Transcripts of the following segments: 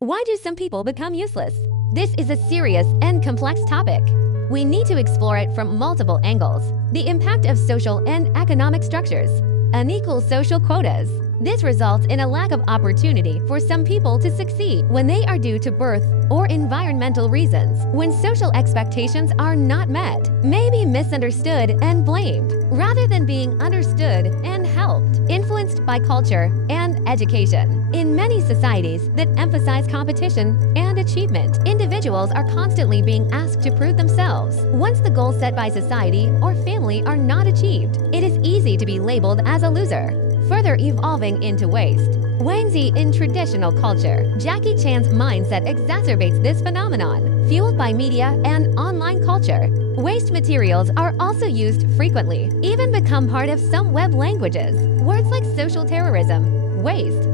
Why do some people become useless? This is a serious and complex topic. We need to explore it from multiple angles. The impact of social and economic structures. Unequal social quotas. This results in a lack of opportunity for some people to succeed when they are due to birth or environmental reasons. When social expectations are not met, may be misunderstood and blamed, rather than being understood and helped. Influenced by culture and education. In many societies that emphasize competition and achievement, individuals are constantly being asked to prove themselves. Once the goals set by society or family are not achieved, it is easy to be labeled as a loser, further evolving into waste. Wangzi in traditional culture. Jackie Chan's mindset exacerbates this phenomenon. Fueled by media and online culture, waste materials are also used frequently, even become part of some web languages. Words like social terrorism, waste,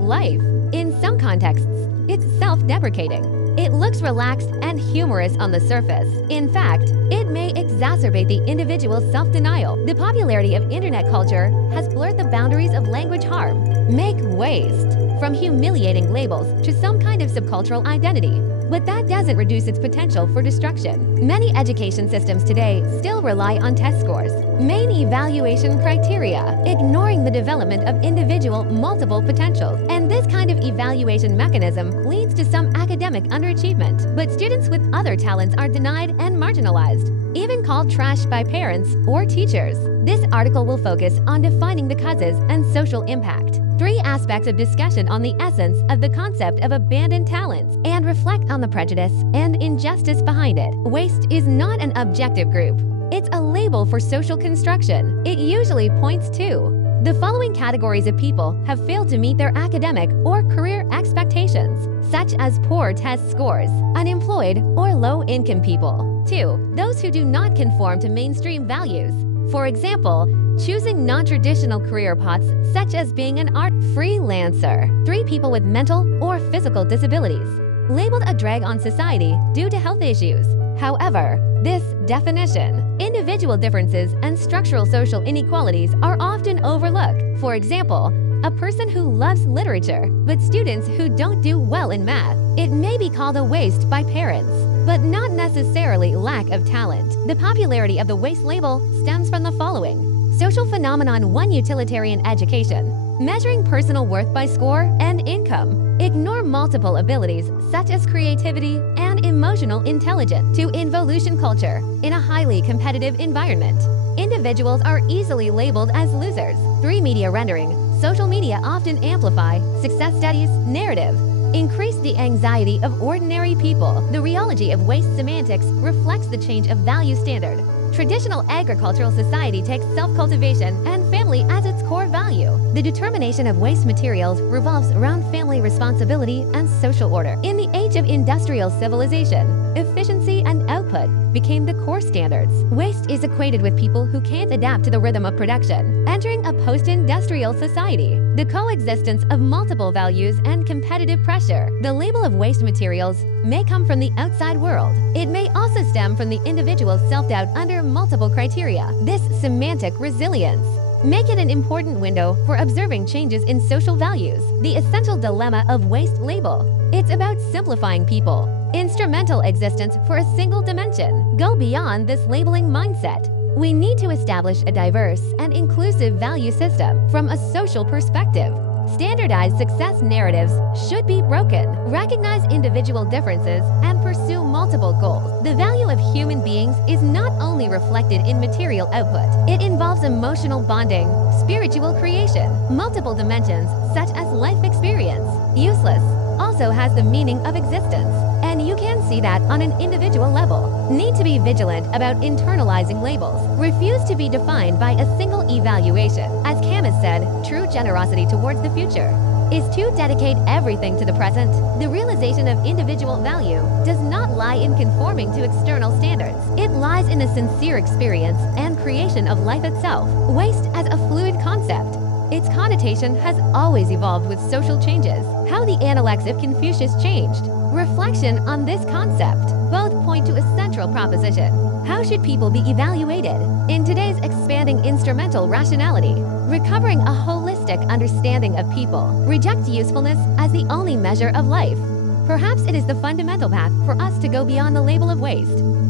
life. In some contexts, it's self-deprecating. It looks relaxed and humorous on the surface. In fact, it may exacerbate the individual's self-denial. The popularity of internet culture has blurred the boundaries of language harm. Make waste from humiliating labels to some kind of subcultural identity. But that doesn't reduce its potential for destruction. Many education systems today still rely on test scores, main evaluation criteria, ignoring the development of individual multiple potentials. And this kind of evaluation mechanism leads to some academic underachievement. But students with other talents are denied and marginalized, even called trash by parents or teachers. This article will focus on defining the causes and social impact. 3 aspects of discussion on the essence of the concept of abandoned talents, and reflect on the prejudice and injustice behind it. Waste is not an objective group. It's a label for social construction. It usually points to the following categories of people have failed to meet their academic or career expectations, such as poor test scores, unemployed or low-income people. 2. Those who do not conform to mainstream values. For example, choosing non-traditional career paths such as being an art freelancer. 3. People with mental or physical disabilities, labeled a drag on society due to health issues. However, this definition, individual differences and structural social inequalities are often overlooked. For example, a person who loves literature, but students who don't do well in math. It may be called a waste by parents, but not necessarily lack of talent. The popularity of the waste label stems from the following. Social phenomenon 1. Utilitarian education. Measuring personal worth by score and income. Ignore multiple abilities such as creativity and emotional intelligence. 2. Involution culture. In a highly competitive environment, individuals are easily labeled as losers. 3. Media rendering. Social media often amplify success studies narrative. Increase the anxiety of ordinary people. The reality of waste semantics reflects the change of value standard. Traditional agricultural society takes self-cultivation and family as its core value. The determination of waste materials revolves around family responsibility and social order. In the age of industrial civilization, efficiency and output became the core standards. Waste is equated with people who can't adapt to the rhythm of production. Entering a post-industrial society, the coexistence of multiple values and competitive pressure. The label of waste materials may come from the outside world. It may also stem from the individual's self-doubt under multiple criteria. This semantic resilience make it an important window for observing changes in social values. The essential dilemma of waste label. It's about simplifying people. Instrumental existence for a single dimension. Go beyond this labeling mindset. We need to establish a diverse and inclusive value system from a social perspective. Standardized success narratives should be broken. Recognize individual differences and pursue multiple goals. The value of human beings is not only reflected in material output. It involves emotional bonding, spiritual creation, multiple dimensions such as life experience. Useless also has the meaning of existence, and you can see that on an individual level. Need to be vigilant about internalizing labels. Refuse to be defined by a single evaluation. As Camus said, true generosity towards the future is to dedicate everything to the present. The realization of individual value does not lie in conforming to external standards. It lies in a sincere experience and creation of life itself. Waste as a fluid concept. Its connotation has always evolved with social changes. How the Analects of Confucius changed. Reflection on this concept. Both point to a central proposition. How should people be evaluated? In today's expanding instrumental rationality, recovering a holistic simplistic understanding of people, rejects usefulness as the only measure of life. Perhaps it is the fundamental path for us to go beyond the label of waste.